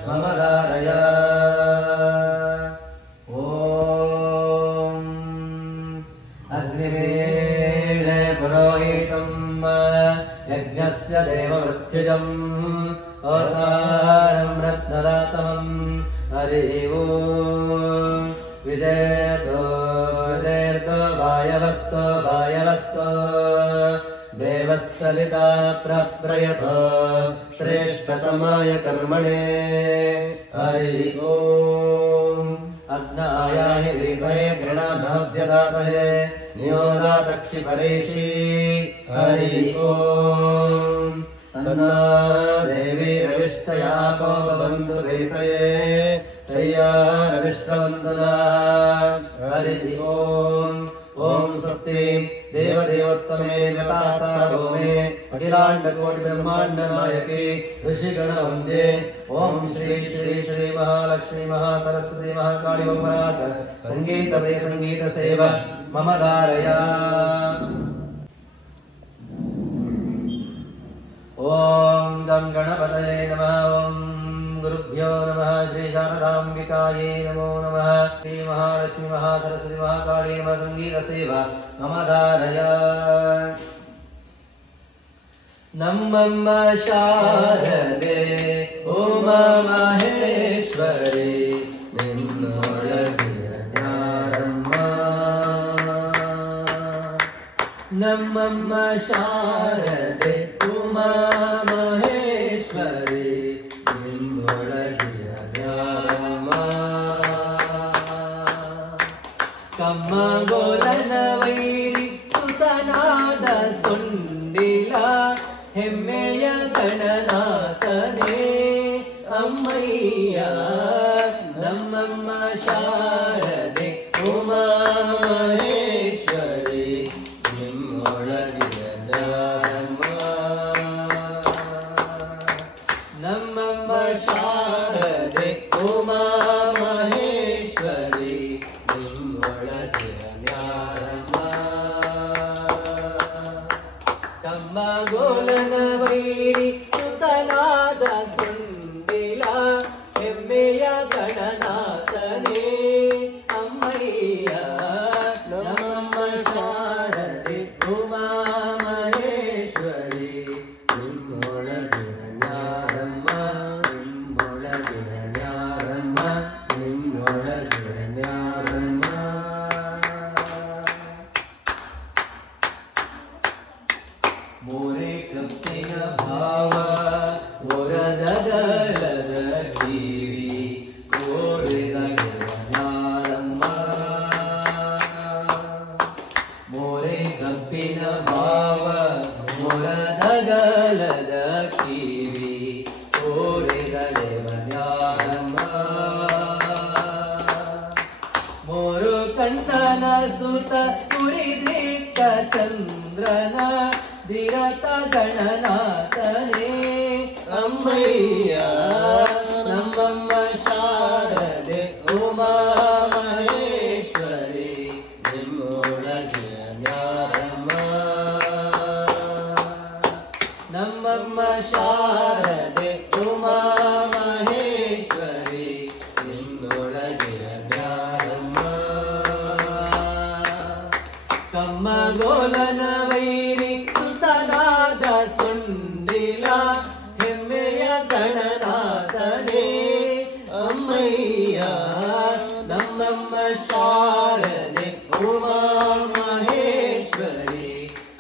मम धारय ॐ अग्निवेद पुरोहितं यज्ञस्य देवमृत्युजम् अवतारं रत्नदातमं हरि ओं विजयतो जयतो वायवस्तो देवः सविता प्रप्रयतो श्रेष्ठतमाय कर्मणे हरि ओं अग्नायाहि दीपये गृणाभव्यदातये नियोदातक्षिपरेषि हरि ओं तन्ना देवी रविष्टयापो बन्धुदैतये शय्यारविष्टवन्दना हरि ओं ॐ स्वस्ति देवदेवोत्तमे देवतासार्वभौमे अखिलाण्डकोटिब्रह्माण्डनायके ऋषिगणवन्द्ये ॐ श्री श्री श्री महालक्ष्मी महासरस्वती महाकालिकोपराक सङ्गीतप्रिय सङ्गीतसेवा मम धारय ॐ गं गणपतये नमः ॐ गुरुभ्यो नमः श्री शारदाम्बिकायै नमो नमः श्री महालक्ष्मी महासरस्वती महाकाली नमः सङ्गीतसेवा मम धारय नमः शारदे उमा महेश्वरी निನ್ನोळगिरन्यारम्म नमः शारदे उमा महेश्वरी ಕಮ್ಮಗೋಲನವೈರಿ ಸುತನಾದ ಸುಂಡಿಲ ಹೆಮ್ಮೆಯ ಗಣನಾಥನೇ ಅಮ್ಮಯ್ಯ ನಮ್ಮಮ್ಮ ಶಾರದೆ ಉಮಾ ಮಹೇಶ್ವರಿ ನಿಮ್ಮೊಳಗಿಯ ನಮ್ಮಮ್ಮ ಶಾರದೆ ಉಮಾ ಮಹೇಶ್ವರಿ ಕಮ್ಮಗೋಲನವೈರಿ ಸುತನಾದ ಸುಂಡಿಲ ಹೆಮ್ಮೆಯ ಗಣನಾಥನೇ ಅಮ್ಮಯ್ಯ ನಮ್ಮಮ್ಮ ಶಾರದೆ ಉಮಾ ಮಹೇಶ್ವರಿ ನಿಮ್ಮೊಳಗಿನ ನ್ಯಾರಮ್ಮ ನಿಮ್ಮೊಳಗಿನ ನ್ಯಾರಮ್ಮ ನಿಮ್ಮೊಳಗಿನ ನ್ಯಾರಮ್ಮ मोरे कृप्तिय भाव मोरदगलद कीवी कोरिदगलनारम्म मोरे कप्पिन भाव मोरदगलद कीवी कोरिदगलनारम्म मोरु कण्णन सुत कुरिदिक्क चन्द्रन धिरत गणनाथने ಅಮ್ಮಯ್ಯ ನಮ್ಮಮ್ಮ ಶಾರದೆ ಉಮಾ ಮಹೇಶ್ವರಿ ನಿಮ್ಮೊಳಗೆ ಯಾರಮ್ಮ ನಮ್ಮಮ್ಮ ಶಾರದೆ ಉಮಾ ಮಹೇಶ್ವರಿ ನಿಮ್ಮೊಳಗೆ ಯಾರಮ್ಮ ಕಮ್ಮಗೋಲನ ವೈರಿ ಸುತನಾದ ಸುಂಡಿಲ ಹೆಮ್ಮೆಯ ಗಣನಾಥನೇ ಅಮ್ಮಯ್ಯ ನಮ್ಮಮ್ಮ ಶಾರದೆ ಉಮಾ ಮಹೇಶ್ವರಿ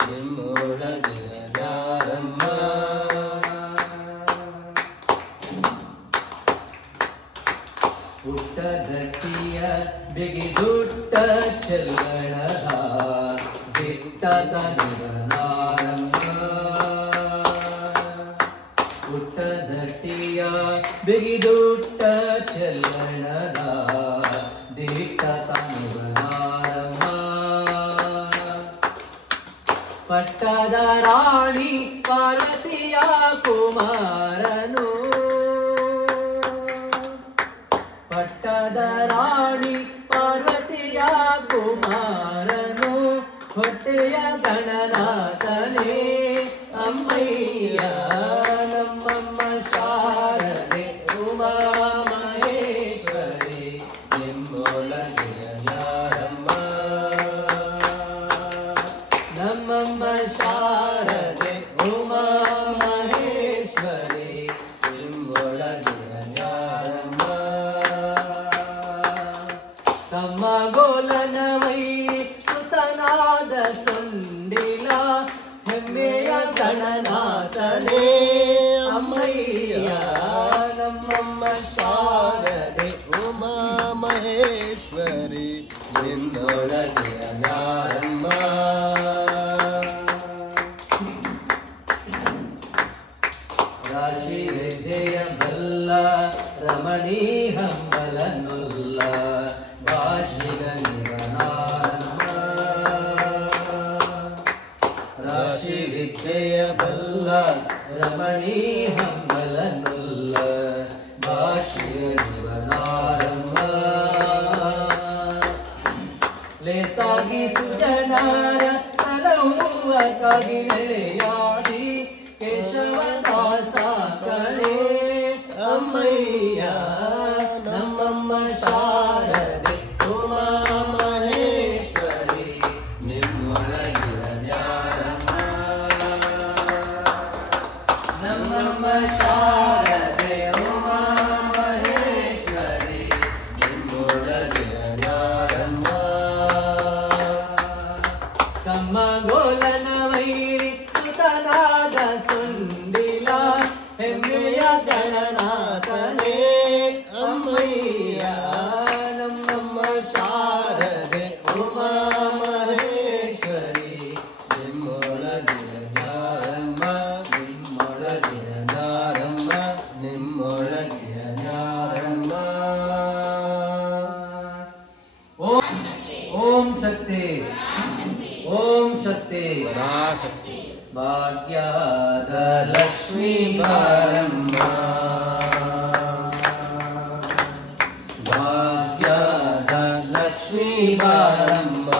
ನಿಮ್ಮೊಳಗೆ ಯಾರಮ್ಮ ಪುಟ್ಟದಕ್ಕಿಯ ಬಿಗಿದುಟ್ಟ ಚೆಲ್ಲಣದ ಬಿಟ್ಟದ ನಿರನಾರಮ್ಮ ಪುಟ್ಟದಕ್ಕಿಯ ಬಿಗಿದುಟ್ಟ ಚೆಲ್ಲಣದ ದಿಟ್ಟದ ನಿರನಾರಮ್ಮ ಪಟ್ಟದ ರಾಣಿ ಪಾರ್ವತಿಯ ಕುಮಾರನು ಪಟ್ಟದ ರಾಣಿ ಪಾರ್ವತಿಯ ಕುಮಾರನು ಹೊಟ್ಟೆಯ ಗಣನಾಥನೇ ಅಮ್ಮಯ್ಯ ನಮ್ಮಮ್ಮ ಶಾರದೆ ಉಮಾ ಮಹೇಶ್ವರಿ ನಿಮ್ಮೊಳಗೆ ಯಾರಮ್ಮ ನಮ್ಮಮ್ಮ ಶಾರದೆ ಉಮಾ ಮಹೇಶ್ವರಿ ನಿಮ್ಮೊಳಗೆ ಯಾರಮ್ಮ ತಮ್ಮ ಗೋಲನ ವೈರಿ ಸುತನಾದ ಸುಂಡಿಲ ಹೆಮ್ಮೆಯ ಗಣನಾಥನೇ ಅಮ್ಮಯ್ಯ ನಮ್ಮಮ್ಮ ಶಾರದೆ ಉಮಾ ಮಹೇಶ್ವರಿ ನಿನ್ನೊಳಗೆ ಯಾರಮ್ಮ ರಾಶಿ ವಿದ್ಯೆಯ ಬಲ್ಲ ರಮಣಿ ಹಂಬಲನುಲ್ಲ ಭಾಷಿಗ ನಿರನಾರಮ್ಮ ರಾಶಿ ವಿದ್ಯೆಯ ಬಲ್ಲ ರಮಣಿ ಹಂಬಲನುಲ್ಲ ಭಾಷಿಗ ನಿರನಾರಮ್ಮ ಲೇಸಾಗಿ ಸುಜನಾರ ಸಲಹುವ ಕಗಿಲೆಯಾದಿ ಕೇಶವದಾಸ ಕಳೆ ಅಮ್ಮಯ್ಯ ನಮ್ಮಮ್ಮ ಶಾರದೆ ಉಮಾ ಮಹೇಶ್ವರಿ ನಿಮ್ಮೊಳಗೆ ಯಾರಮ್ಮ ನಮ್ಮಮ್ಮ ಶಾರದೆ ಉಮಾ ಮಹೇಶ್ವರಿ ನಿಮ್ಮೊಳಗೆ ಯಾರಮ್ಮ ತಮ್ಮ ಗೋಲನ ವೈರಿ ಸುತನಾದ ಸುಂಡಿಲ ಹೆಮ್ಮೆಯ ಗಣನಾಥನೇ ಅಮ್ಮಯ್ಯ ನಮ್ಮಮ್ಮ ಶಾರದೆ ಉಮಾ ಮಹೇಶ್ವರಿ ನಿಮ್ಮೊಳಗೆ ಯಾರಮ್ಮ ನಿಮ್ಮೊಳಗೆ ಯಾರಮ್ಮ ನಿಮ್ಮೊಳಗೆ ಯಾರಮ್ಮ ಓಂ ಶಕ್ತಿ ಓಂ ಶಕ್ತಿ ಪರಾಶಕ್ತಿ ಭಾಗ್ಯದ ಲಕ್ಷ್ಮೀ ಬಾರಮ್ಮ ಭಾಗ್ಯದ ಲಕ್ಷ್ಮೀ ಬಾರಮ್ಮ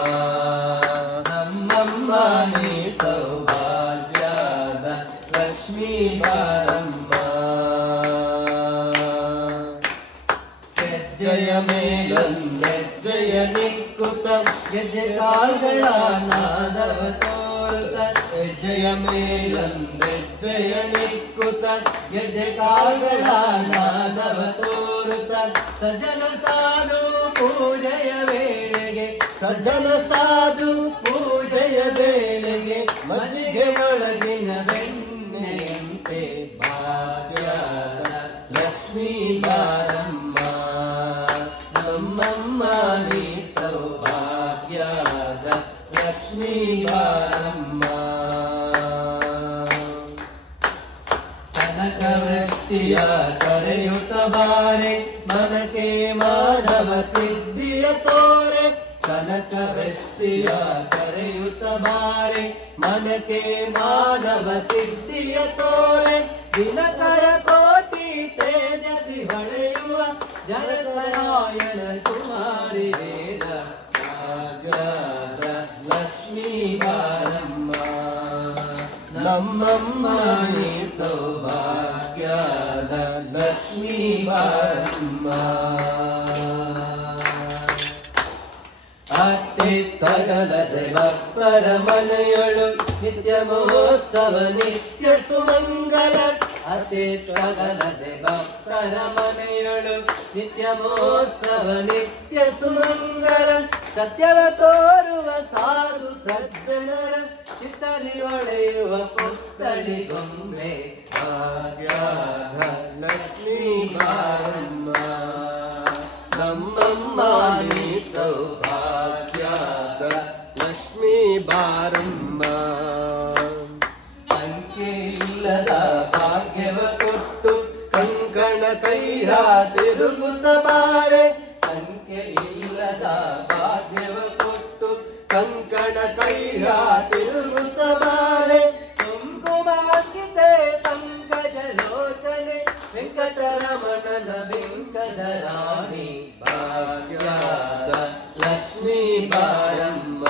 ನಮ್ಮಮ್ಮ ನೀ ಸೌಭಾಗ್ಯದ ಲಕ್ಷ್ಮೀ ಬಾರಮ್ಮ ಹೆಜ್ಜೆಯ ಮೇಲೊಂದೆಜ್ಜೆಯ ನಿಕ್ಕುತ ಗೆಜ್ಜೆ ಕಾಲ್ಗಳ ನಾದವ ತೋರುತ ಹೆಜ್ಜೆಯ ಮೇಲೊಂದೆಜ್ಜೆಯ ನಿಕ್ಕುತ ಗೆಜ್ಜೆ ಕಾಲ್ಗಳ ನಾದವ ತೋರುತ ಸಜ್ಜನ ಸಾಧು ಪೂಜೆಯ ವೇಳೆಗೆ ಸಜ್ಜನ ಸಾಧು ಪೂಜೆಯ ವೇಳೆಗೆ ಮಜ್ಜಿಗೆ ಒಳಗಿನ ಬೆಣ್ಣೆಯಂತೆ ಭಾಗ್ಯದ ಲಕ್ಷ್ಮೀ ಬಾರಮ್ಮ ನಮ್ಮಮ್ಮ ನೀ ಸೌಭಾಗ್ಯದ ಲಕ್ಷ್ಮೀ ಬಾರಮ್ಮ ಕನಕ ವೃಷ್ಟಿಯ ಕರೆಯುತ್ತ ಬಾರೆ ಮನಕೆ ಮಾಧವ ಸಿದ್ಧಿಯ ತೋರೆ ಕನಕ ವೃಷ್ಟಿಯ ಕರೆಯುತ್ತ ಬಾರೆ ಮನಕೆ ಮಾಧವ ಸಿದ್ಧಿಯ ತೋರೆ ದಿನಕರ ಕೋಟಿ ತೇಜಸಿ ಹೊಳೆಯುವ ಜನಕರಾಯಣ ಕುಮಾರಿ ವೇದ ಭಾಗ್ಯದ ಲಕ್ಷ್ಮೀ ಬಾರಮ್ಮ ನಮ್ಮಮ್ಮ ನೀ ಸೌಭಾಗ್ಯದ ಲಕ್ಷ್ಮೀ ಬಾರಮ್ಮ ಅತ್ತಿತ್ತಗಲದೆ ಭಕ್ತರ ಮನೆಯೊಳು ನಿತ್ಯ ಮಹೋತ್ಸವ ನಿತ್ಯ ಸುಮಂಗಲ ಅತ್ತಿತ್ತಗಲದೆ ಭಕ್ತರ ಮನೆಯೊಳು ನಿತ್ಯ ಮಹೋತ್ಸವ ನಿತ್ಯ ಸುಮಂಗಲ ಸತ್ಯವ ತೋರುವ ಸಾಧು ಸಜ್ಜನರ ಚಿತ್ತಲಿ ಹೊಳೆಯುವ ಪುತ್ತಳಿ ಗೊಂಬೆ ಭಾಗ್ಯದ ಲಕ್ಷ್ಮೀ ಬಾರಮ್ಮ ನಮ್ಮಮ್ಮ ನೀ ಸೌಭಾಗ್ಯದ ಲಕ್ಷ್ಮೀ ಬಾರಮ್ಮ ಸಂಖ್ಯೆ ಇಲ್ಲದ ಭಾಗ್ಯವ ಕೊಟ್ಟು ಕಂಕಣ ಕೈಯ ತಿರುಗುತ್ತ ಬಾರೆ ಸಂಖ್ಯೆ ಇಲ್ಲದ ಭಾಗ್ಯವ ಕೊಟ್ಟು ಕಂಕಣ ಕೈಯ ತಿರುಗುತ್ತ ಬಾರೆ ಕುಂಕುಮಾಂಕಿತೆ ಪಂಕಜ ಲೋಚನೆ ವೆಂಕಟರಮಣನ ವೆಂಕಟರಾಣಿ ಭಾಗ್ಯದ ಲಕ್ಷ್ಮೀ ಬಾರಮ್ಮ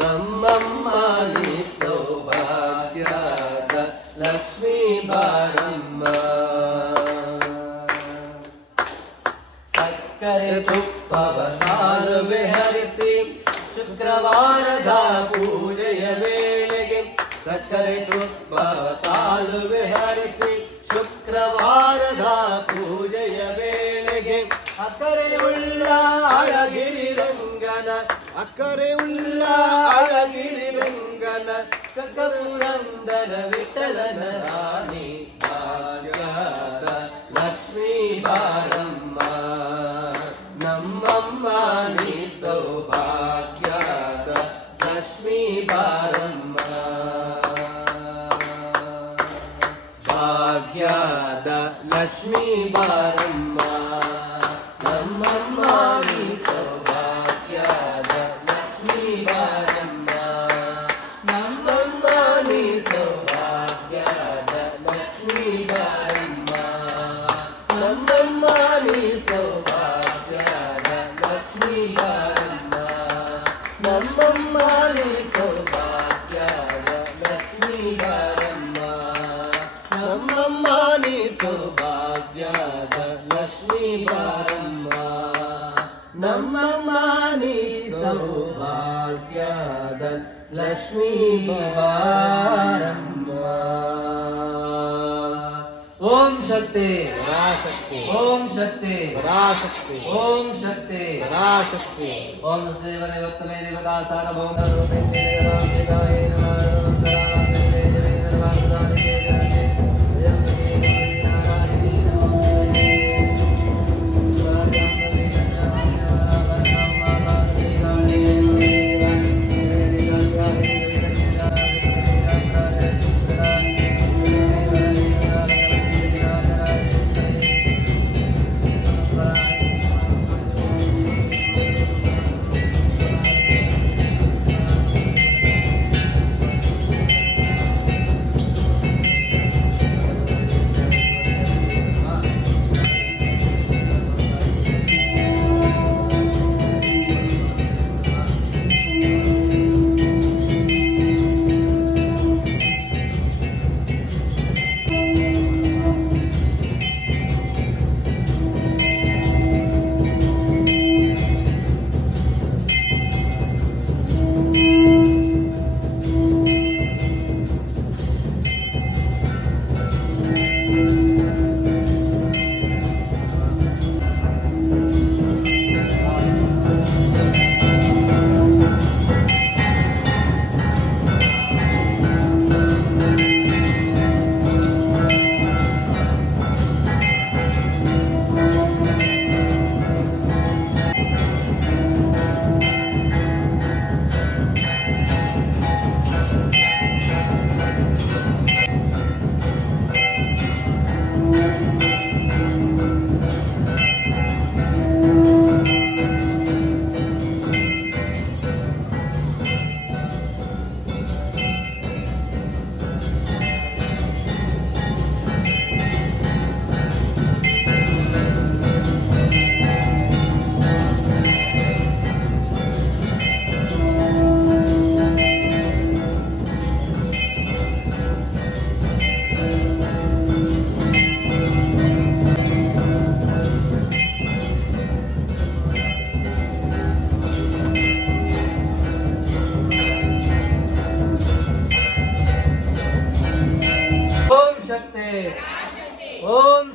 ನಮ್ಮಮ್ಮ ನೀ ಸೌಭಾಗ್ಯದ ಲಕ್ಷ್ಮೀ ಬಾರಮ್ಮ ಸಕ್ಕರೆ ತುಪ್ಪವ ಕಾಲುವೆ ಹರಿಸಿ ಶುಕ್ರವಾರದ ಪೂಜೆಯ ವೇಳೆಗೆ ಸಕ್ಕರೆ ತುಪ್ಪವ ಕಾಲುವೆ ಹರಿಸಿ ಶುಕ್ರವಾರದ ಪೂಜೆಯ ವೇಳೆಗೆ ಅಕ್ಕರೆ ಉಳ್ಳ ಅಳಗಿರಿರಂಗನ ಅಕ್ಕರೆ ಉಳ್ಳ ಅಳಗಿರಿರಂಗನ ಕಕ್ಕಪುರಂದರ ವಿಠಲನ ರಾಣಿ ಭಾಗ್ಯದ ಲಕ್ಷ್ಮೀ ಬಾರಮ್ಮ ನಮ್ಮಮ್ಮ ನೀ ಸೌಭಾಗ್ಯದ ಲಕ್ಷ್ಮೀ ಬಾರಮ್ಮ ಭಾಗ್ಯದ ಲಕ್ಷ್ಮೀ ಬಾರಮ್ಮ ನಮ್ಮಮ್ಮ ನೀ ಸೌಭಾಗ್ಯದ ಲಕ್ಷ್ಮೀ ಬಾರಮ್ಮ ನಮ್ಮಮ್ಮ ನೀ ಸೌಭಾಗ್ಯದ ಲಕ್ಷ್ಮೀ ಬಾರಮ್ಮ ನಮ್ಮಮ್ಮ ನೀ ಸೌಭಾಗ್ಯದ ಲಕ್ಷ್ಮೀ ಬಾರಮ್ಮ ನಮ್ಮಮ್ಮ ನೀ ಸೌಭಾಗ್ಯದ ಲಕ್ಷ್ಮೀ ಬಾರಮ್ಮ ನಮ್ಮಮ್ಮ ನೀ ಸೌಭಾಗ್ಯದ ಲಕ್ಷ್ಮೀ ಬಾರಮ್ಮ ನಮ್ಮಮ್ಮ ನೀ ಸೌಭಾಗ್ಯದ ಲಕ್ಷ್ಮೀ ಬಾರಮ್ಮ ಓಂ ಶಕ್ತಿ ಪರಾಶಕ್ತಿ ಓಂ ಶಕ್ತಿ ಪರಾಶಕ್ತಿ ಓಂ ಶಕ್ತಿ ಪರಾಶಕ್ತಿ ಓಂ ದೇವರೇ ವರ್ತಮೇ ದೇವತಾ ಸಾರ್ವಭೌಮ ರೂಪೇ ದೇವರಾಯ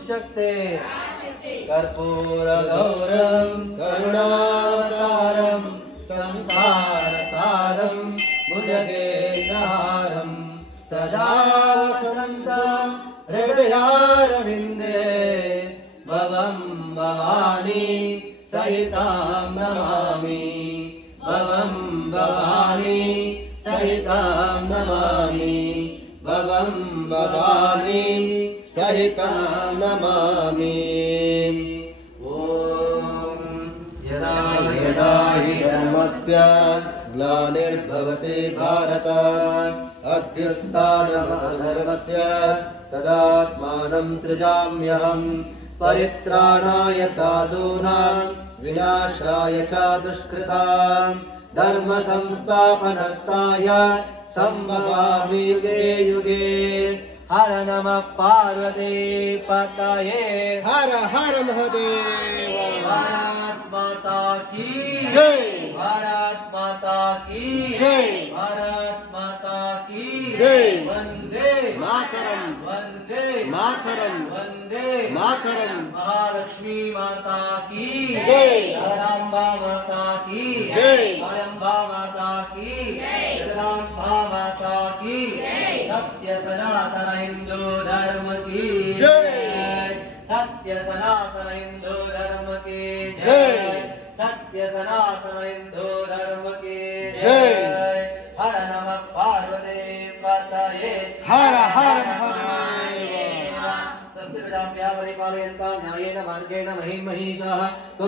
शक्ते कर्पूरगौरं करुणावतारं संसारसारं भुजगेन्द्रहारं सदा वसन्तं हृदयारविन्दे भवं भवानी सहितां नमामि भवं भवानी सहितां नमामि भवं भवानी सहितां नमामि। ॐ यदा यदा हि धर्मस्य ग्लानिर्भवति भारत अभ्युत्थानमधर्मस्य तदात्मानं सृजाम्यहं परित्राणाय साधूनां विनाशाय च दुष्कृतां धर्म संस्थापनार्थाय संभवामि युगे युगे। हर नमः पार्वती पतये हर हर महादेव। भारत माता की जय। भारत माता की जय। भारत माता की जय। वंदे मातरम वंदे मातरम वंदे मातरम। महालक्ष्मी माता की जय। जगदम्बा माता की जय। अम्बा माता की जगदम्बा माता की सत्य सनातन हिंदू धर्म की जय। सत्य सनातन हिंदू धर्म की जय। सत्य सनातन हिंदू धर्म की जय। हर नमः पार्वती पतये हर हर महादेव। तस्मिन्नाभ्यः परिपालयन्तां न्यायेन मार्गेण महिषाः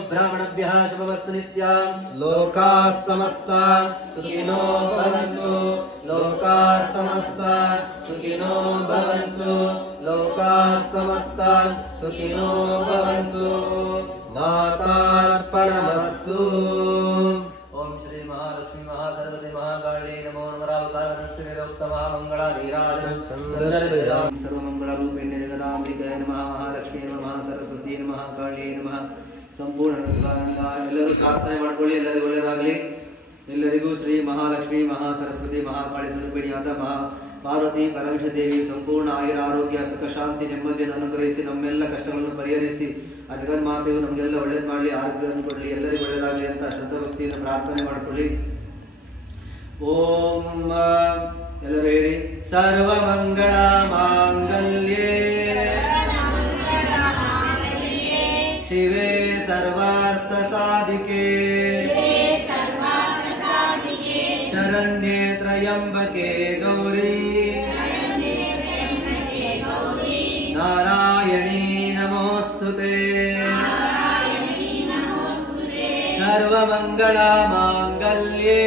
ब्राह्मणभ्यः शुभमस्तु नित्यं। लोकाः समस्ताः सुखिनो भवन्तु लोकाः समस्ताः सुखिनो भवन्तु लोकाः समस्ताः सुखिनो भवन्तु। मातार्पणमस्तु। ओम श्री महालक्ष्मी महासरस्वती महाकाली नमो नमः। सर्वमंगलरूपिण्ये जगदांबिके नमः। महालक्ष्मी नमः महासरस्वती नमः महाकाली नमः। ಸಂಪೂರ್ಣ ಎಲ್ಲರೂ ಪ್ರಾರ್ಥನೆ ಮಾಡಿಕೊಳ್ಳಿ, ಎಲ್ಲರಿಗೂ ಒಳ್ಳೆಯದಾಗಲಿ. ಎಲ್ಲರಿಗೂ ಶ್ರೀ ಮಹಾಲಕ್ಷ್ಮಿ ಮಹಾಸರಸ್ವತಿ ಮಹಾಕಾಳಿ ಸ್ವರೂಪಿಣಿಯಾದ ಪಾರ್ವತಿ ಪರಮೇಶ್ವರ ದೇವಿ ಸಂಪೂರ್ಣ ಆಯುರ ಆರೋಗ್ಯ ಸುಖ ಶಾಂತಿ ನೆಮ್ಮದಿಯನ್ನು ಅನುಗ್ರಹಿಸಿ ನಮ್ಮೆಲ್ಲ ಕಷ್ಟಗಳನ್ನು ಪರಿಹರಿಸಿ ಆ ಜಗನ್ಮಾತೆಯು ನಮಗೆಲ್ಲ ಒಳ್ಳೇದು ಮಾಡಲಿ, ಆರೋಗ್ಯವನ್ನು ಕೊಡಲಿ, ಎಲ್ಲರಿಗೂ ಒಳ್ಳೆಯದಾಗಲಿ ಅಂತ ಶ್ರದ್ಧಾ ಭಕ್ತಿಯನ್ನು ಪ್ರಾರ್ಥನೆ ಮಾಡಿಕೊಳ್ಳಿ. ಓಂ ಎಲ್ಲರೂ ಹೇಳಿ ಸರ್ವಮಂಗಳ ಮಾಂಗಲ್ಯೇ ಶಿವೆ ಸರ್ವಾರ್ಥ ಸಾಧಿಕೆ ಶರಣ್ಯೇ ತ್ರಯಂಬಕೆ ಗೌರಿ ನಾರಾಯಣೀ ನಮೋಸ್ತುತೆ. ಸರ್ವಮಂಗಳ ಮಾಂಗಲ್ಯೇ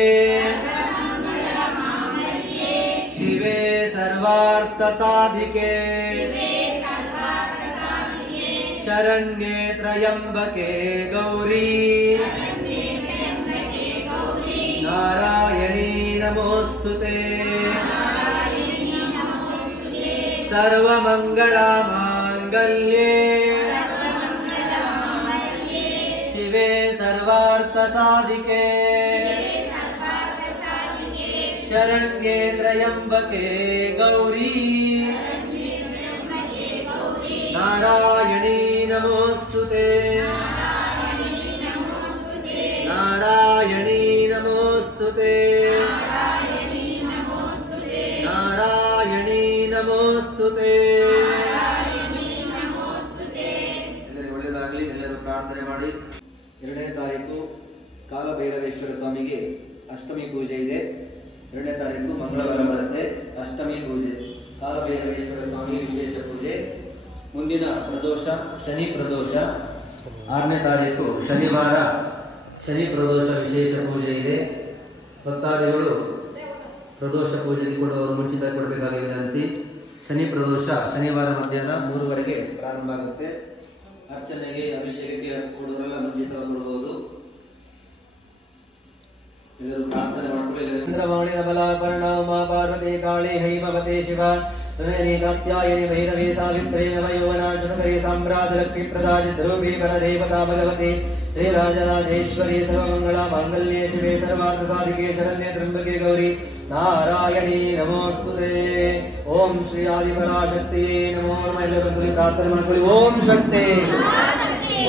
ಶಿವೆ ಸರ್ವಾರ್ಥ ಸಾಧಿಕೆ ಶರಣ್ಯೇ ತ್ರಯಂಬಕೆ ಗೌರಿ ನಾರಾಯಣೀ ನಮೋಸ್ತುತೆ. ಸರ್ವಮಂಗಳ ಮಾಂಗಲ್ಯೇ ಶಿವೆ ಸರ್ವಾರ್ಥ ಸಾಧಿಕೆ ಶರಣ್ಯೇ ತ್ರ್ಯಂಬಕೆ ಗೌರಿ ನಾರಾಯಣೀ ನಮೋಸ್ತುತೆ. ನಾರಾಯಣೀ ನಮೋಸ್ತುತೆ. ನಾರಾಯಣೀ ನಮೋಸ್ತುತೆ. ಎಲ್ಲರಿಗೂ ಒಳ್ಳೆಯದಾಗಲಿ. ಎಲ್ಲರೂ ಪ್ರಾರ್ಥನೆ ಮಾಡಿ. 2ನೇ ತಾರೀಕು ಕಾಲಭೈರವೇಶ್ವರ ಸ್ವಾಮಿಗೆ ಅಷ್ಟಮಿ ಪೂಜೆ ಇದೆ. 2ನೇ ತಾರೀಕು ಮಂಗಳವಾರ ಬರುತ್ತೆ. ಅಷ್ಟಮಿ ಪೂಜೆ ಕಾಲಭೈರವೇಶ್ವರ ಸ್ವಾಮಿ ವಿಶೇಷ ಪೂಜೆ. ಮುಂದಿನ ಪ್ರದೋಷ ಶನಿ ಪ್ರದೋಷ 6ನೇ ತಾರೀಕು ಶನಿವಾರ ಶನಿ ಪ್ರದೋಷ ವಿಶೇಷ ಪೂಜೆ ಇದೆ. ಭಕ್ತಾದಿಗಳು ಪ್ರದೋಷ ಪೂಜೆಗೆ ಕೊಡುವವರು ಮುಂಚಿತ ಕೊಡಬೇಕಾದ ವಿನಂತಿ. ಶನಿ ಪ್ರದೋಷ ಶನಿವಾರ ಮಧ್ಯಾಹ್ನ 3:00 ಪ್ರಾರಂಭ ಆಗುತ್ತೆ. ಅರ್ಚನೆಗೆ ಅಭಿಷೇಕಕ್ಕೆ ಕೊಡುವರೆಲ್ಲ ಮುಂಚಿತ ಕೊಡಬಹುದು. ಎಲ್ಲರೂ ಪ್ರಾರ್ಥನೆ ಮಾಡಿಕೊಳ್ಳಿ. ಚಂದ್ರಮೌಳಿ ಬಲಾಪರ್ಣ ಉಮಾ ಪಾರ್ವತಿ ಕಾಳಿ ಹೈಮವತೆ ಶಿವ कात्यायनि भैरवे सावित्रे नवयौवना शुनकरे साम्राजलक्ष्मी प्रदाय ध्रुवे परदेवता भगवते श्रीराजराजेश्वरी सर्वमंगला मांगल्ये शिवे सर्वार्थसाधिके शरण्ये त्र्यंबके गौरी नारायणी नमोस्तुते। ओम श्री आदिपराशक्ति नमो नमः। ಎಲ್ಲರೂ ಪ್ರಾರ್ಥನೆ ಮಾಡ್ಕೊಳ್ಳಿ। ಓಂ ಶಕ್ತಿ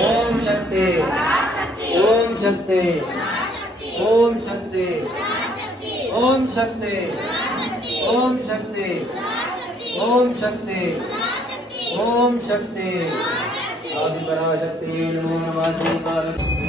ಓಂ ಶಕ್ತಿ ಓಂ ಶಕ್ತಿ ಓಂ ಶಕ್ತಿ ಓಂ ಶಕ್ತಿ ಓಂ ಶಕ್ತಿ ಓಂ ಶಕ್ತಿ ಓಂ ಶಕ್ತಿ ಆದಿಪರಾಶಕ್ತಿ ನಮೋ ನಮಃ।